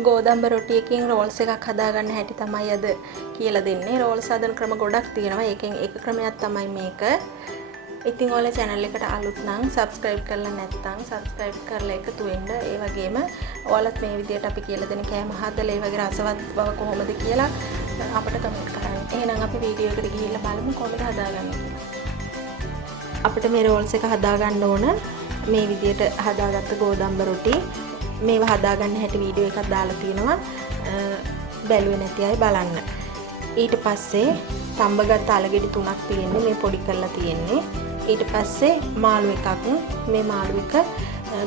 ගෝදම්බ රොටියකින් Rolls එකක් හදාගන්න හැටි තමයි අද කියලා දෙන්නේ. රෝල්ස් හදන ක්‍රම ගොඩක් තියෙනවා. ඒකෙන් එක ක්‍රමයක් තමයි මේක. ඉතින් ඔයාලා channel එකට අලුත් නම් subscribe කරලා නැත්නම් subscribe කරලා එකතු වෙන්න. ඒ වගේම ඔයාලත් මේ විදියට අපි කියලා දෙන කෑම හදලා ඒ වගේ රසවත් බව කොහොමද කියලා අපිට කමෙන්ට් කරන්න. එහෙනම් අපි වීඩියෝ එකට ගිහිල්ලා බලමු කොහොමද හදාගන්නේ කියලා. අපිට මේ රෝල්ස් එක හදාගන්න ඕන මේ විදියට හදාගත්ත ගෝදම්බ රොටි. මේව හදාගන්න හැටි වීඩියෝ එකක් දාලා තියෙනවා. බැලුවේ නැති අය බලන්න. ඊට පස්සේ තඹගත් අලගෙඩි 3ක් තියෙන්නේ මේ පොඩි කරලා තියෙන්නේ. ඊට පස්සේ මාළු එකක්. මේ මාළු එක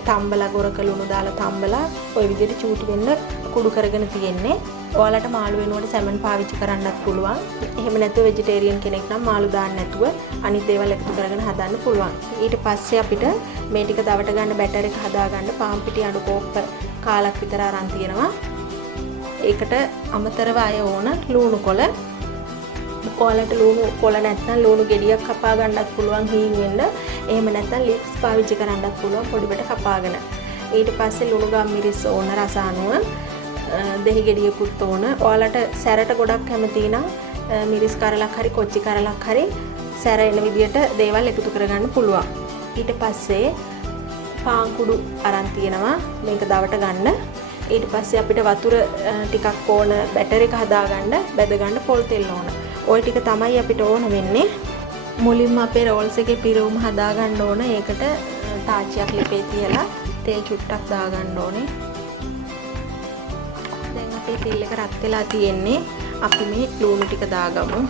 තම්බලා ගොරක ලුණු දාලා තම්බලා ওই විදිහට චූටි වෙන්න කුඩු කරගෙන තියෙන්නේ. ඔයාලට මාළු වෙනුවට සැමන් පාවිච්චි කරන්නත් පුළුවන්. එහෙම නැත්නම් වෙජිටේරියන් කෙනෙක් නම් මාළු දාන්න නැතුව අනිත් දේවල් එකතු කරගෙන හදන්න පුළුවන්. ඊට පස්සේ අපිට මේ ටික දවට ගන්න බැටර් එක හදාගන්න පාන් පිටි අඩු කෝප්ප කාලක් විතර අරන් තියෙනවා. ඒකට අමතරව අය ඕන ලුණු කොළ. ඔයාලට ලුණු කොළ නැත්නම් ලුණු ගෙඩියක් කපා ගන්නත් පුළුවන් හීන් වෙන්න. එහෙම නැත්නම් ලිප්ස් පාවිච්චි කරන්නත් පුළුවන් පොඩිපට කපාගෙන. ඊට පස්සේ ලුණු ගම් මිරිස් ඕන රස අනුව. දෙහි ගෙඩියකුත් ඕන. ඔයාලට සැරට ගොඩක් කැමති නම් මිරිස් කරලක් හරි කොච්චි කරලක් හරි සැර එන විදියට දේවල් එකතු කරගන්න පුළුවන්. ඊට පස්සේ පාන් කුඩු අරන් තියෙනවා මේක දවට ගන්න. ඊට පස්සේ අපිට වතුර ටිකක් ඕන බැටර් එක හදාගන්න බැද ගන්න පොල් තෙල් ඕන. ওই ටික තමයි අපිට ඕන වෙන්නේ. මුලින්ම අපේ රෝල්ස් එකේ පිරවුම හදාගන්න ඕන. ඒකට තාච්චියක් ලිපේ තියලා තෙල් චුට්ටක් දාගන්න ඕනේ. දැන් අපේ තෙල් එක රත් වෙලා තියෙන්නේ. අපි මේ ලුණු ටික දාගමු.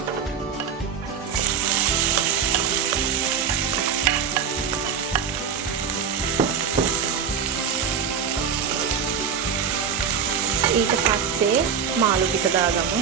ඊට පස්සේ මාළු ටික දාගමු.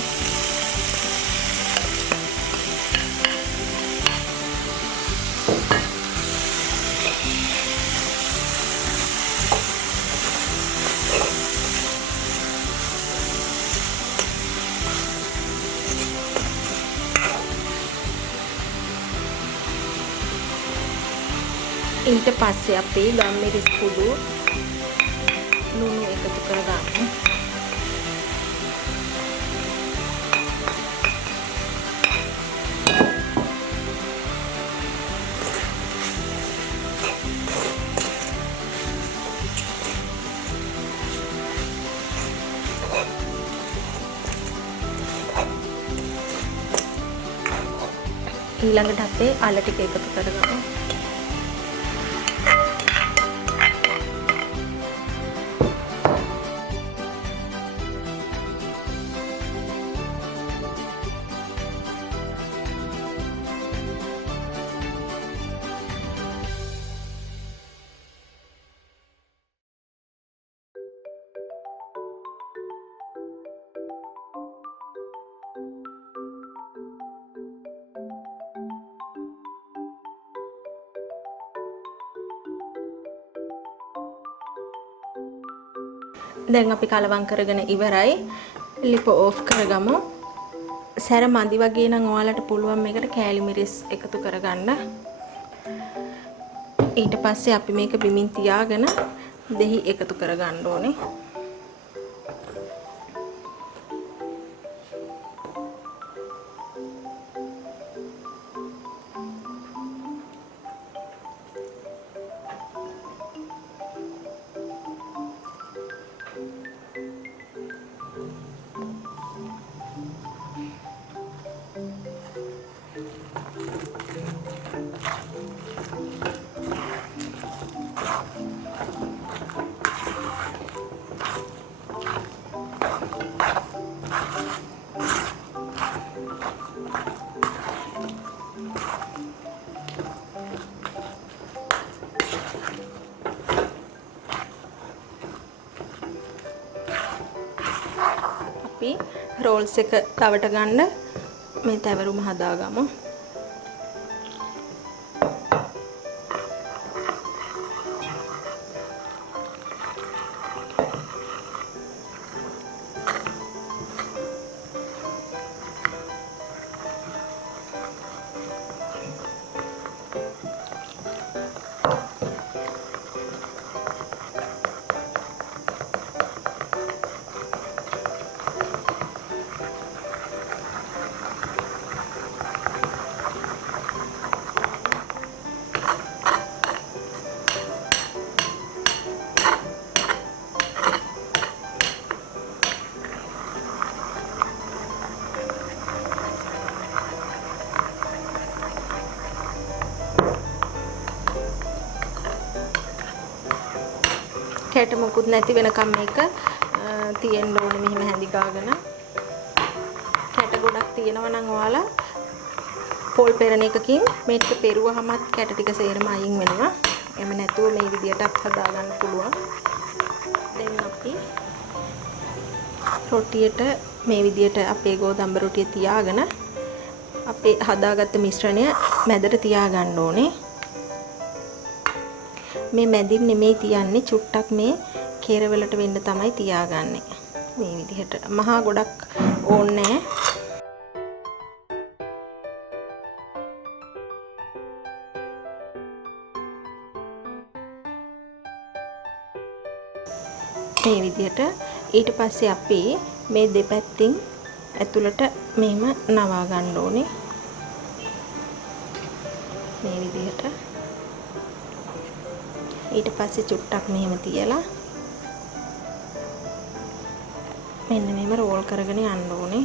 ඊට පස්සේ අපි ගම්මිරිස් කුඩු ලුණු එකතු කරගමු. ඊළඟට අපේ අල ටික එකතු කරගමු. දැන් අපි කලවම් කරගෙන ඉවරයි. ලිප ඕෆ් කරගමු. සැර මදි වගේ නම් ඔයාලට පුළුවන් මේකට කෑලි මිරිස් එකතු කරගන්න. ඊට පස්සේ අපි මේක බිමින් තියාගෙන දෙහි එකතු කරගන්න ඕනේ. රෝල්ස් එක තවට ගන්න මේ තැවරුම හදාගමු. කැට මොකුත් නැති වෙනකම් මේක තියෙන්න ඕනේ මෙහෙම හැඳි ගාගෙන. කැට ගොඩක් තියෙනවා නම් ඔයාලා පොල් පෙරණ එකකින් මේක පෙරුවහමත් කැට ටික සේරම අයින් වෙනවා. එම නැතුව මේ විදියටත් හදා ගන්න පුළුවන්. දැන් අපි රොටියට මේ විදියට අපේ ගෝතම්බ රොටිය තියාගෙන අපේ හදාගත්ත මිශ්‍රණය මැදට තියා ගන්න ඕනේ. මේ මැදින් නෙමෙයි තියන්නේ චුට්ටක් මේ කෙරවලට වෙන්න තමයි තියාගන්නේ. මේ විදිහට මහා ගොඩක් ඕනේ මේ විදිහට. ඊට පස්සේ අපි මේ දෙපැත්තෙන් ඇතුළට මෙහෙම නවා ගන්න ඕනේ. මේ විදිහට. ඊට පස්සේ චුට්ටක් මෙහෙම තියලා මෙන්න මෙහෙම රෝල් කරගෙන යන්න ඕනේ.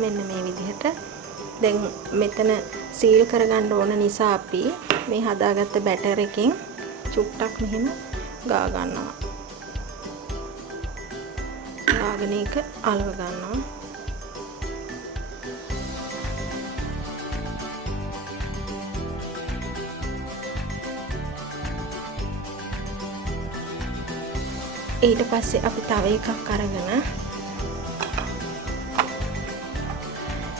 මෙන්න මේ විදිහට. දැන් මෙතන සීල් කරගන්න ඕන නිසා අපි මේ හදාගත්ත බැටර් එකෙන් චුට්ටක් මෙහෙම ගා ගන්නවා. ගාගෙන එක අලව ගන්නවා. ඊට පස්සේ අපි තව එකක් අරගෙන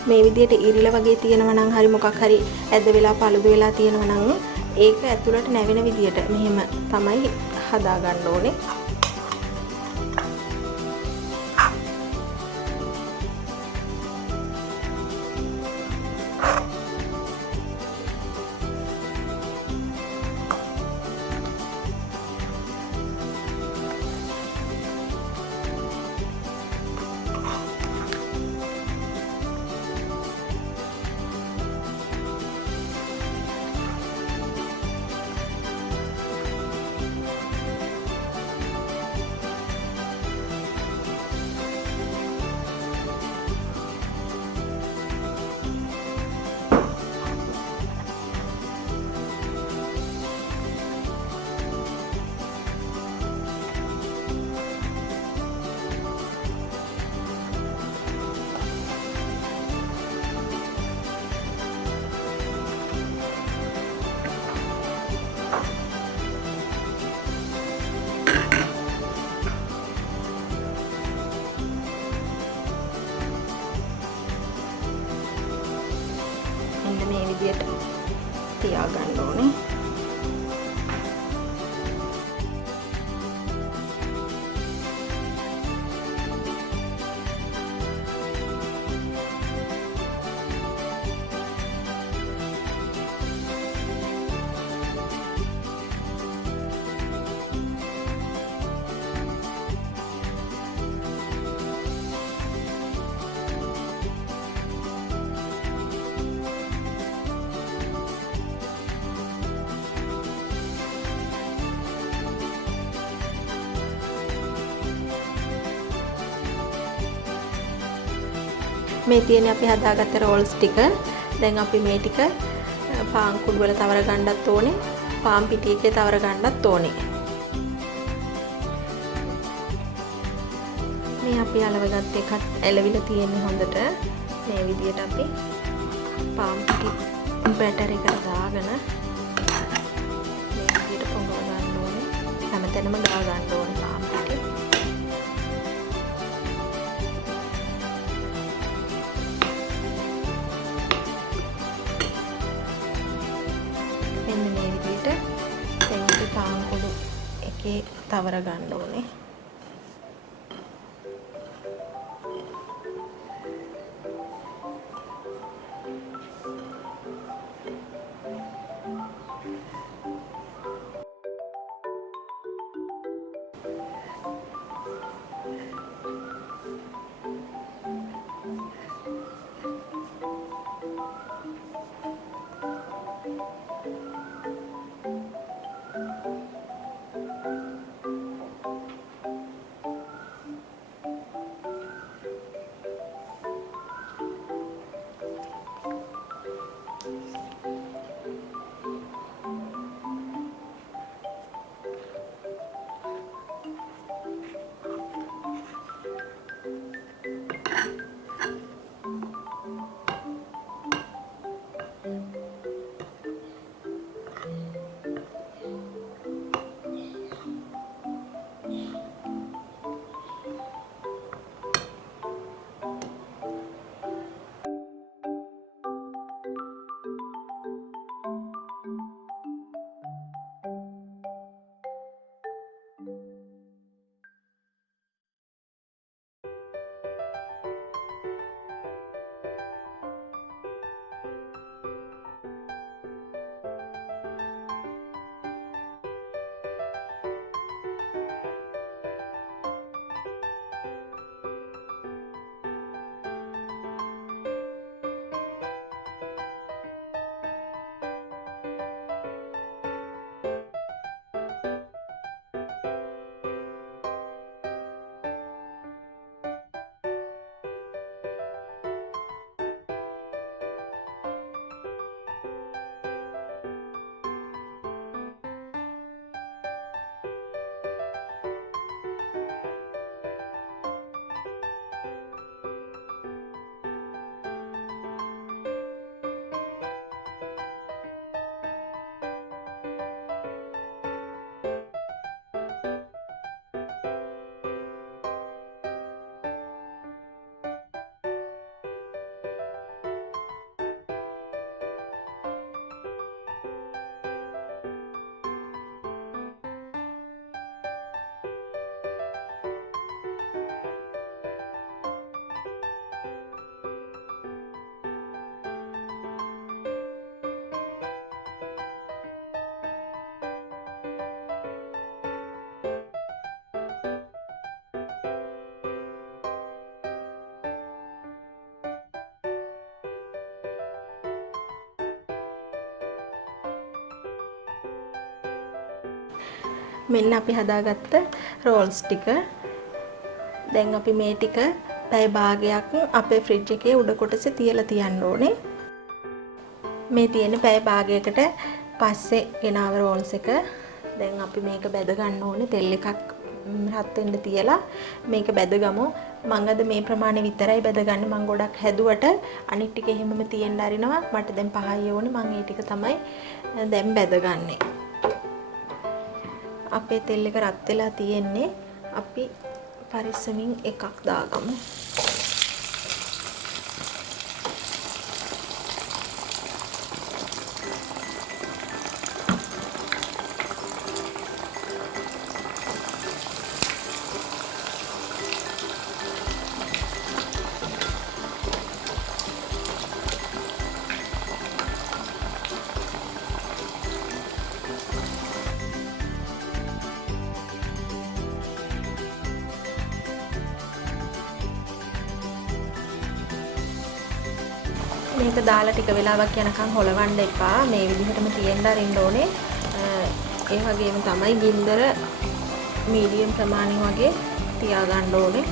මේ විදිහට ඉරිලා වගේ තියෙනවා නම් හරි මොකක් හරි ඇද වෙලා පළුදු වෙලා තියෙනවා නම් ඒක ඇතුළට නැවෙන විදිහට මෙහෙම තමයි හදා ගන්න ඕනේ. මේ විදියට තියා ගන්න ඕනේ. මේ තියෙන්නේ අපි හදාගත්ත රෝල්ස් ටික. දැන් අපි මේ ටික පාන් කුඩු වල තවර ගන්නත් ඕනේ. පාන් පිටි එකේ තවර ගන්නත් ඕනේ. මේ අපි අලවගත්ත එකත් ඇලවිලා තියෙන්නේ හොඳට. මේ විදියට අපි පාන් පිටි බැටර් එකට දාගෙන මේ විදියට පොඟව ගන්න ඕනේ. හැමතැනම ගා ගන්න ඕනේ පාන් පිටි. පාන් කුඩු එකේ තවර ගන්න ඕනේ. මෙන්න අපි හදාගත්ත රෝල්ස් ටික. දැන් අපි මේ ටික පැය භාගයක් අපේ ෆ්‍රිජ් එකේ උඩ කොටසේ තියලා තියන්න ඕනේ. මේ තියෙන පැය භාගයකට පස්සේ ගෙනාව රෝල්ස් එක. දැන් අපි මේක බැද ගන්න ඕනේ. තෙල් එකක් රත් වෙන්න තියලා මේක බැදගමු. මම අද මේ ප්‍රමාණය විතරයි බැදගන්නේ. මම ගොඩක් හැදුවට අනිත් ටික එහෙමම තියෙන්න අරිනවා. මට දැන් 5යි ඕනේ. මම ඒ ටික තමයි දැන් බැදගන්නේ. අපේ තෙල් එක රත් වෙලා තියෙන්නේ. අපි පරිස්සමින් එකක් දාගමු. මේක දාලා ටික වෙලාවක් යනකම් හොලවන්න එපා. මේ විදිහටම තියෙන්න අරින්න ඕනේ. ඒ වගේම තමයි ගින්දර මීඩියම් ප්‍රමාණය වගේ තියාගන්න ඕනේ.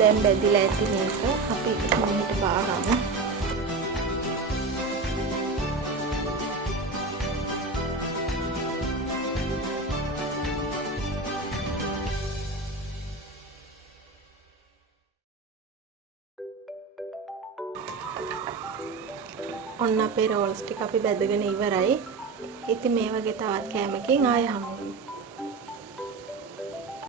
දැන් බැදිලා ඇති මේක. අපි මෙහෙට බාගමු. ඔන්න අපේ රෝල්ස් ටික අපි බැදගෙන ඉවරයි. ඉතින් මේ වගේ තවත් කෑමකින් ආයෙ හමු වෙමු.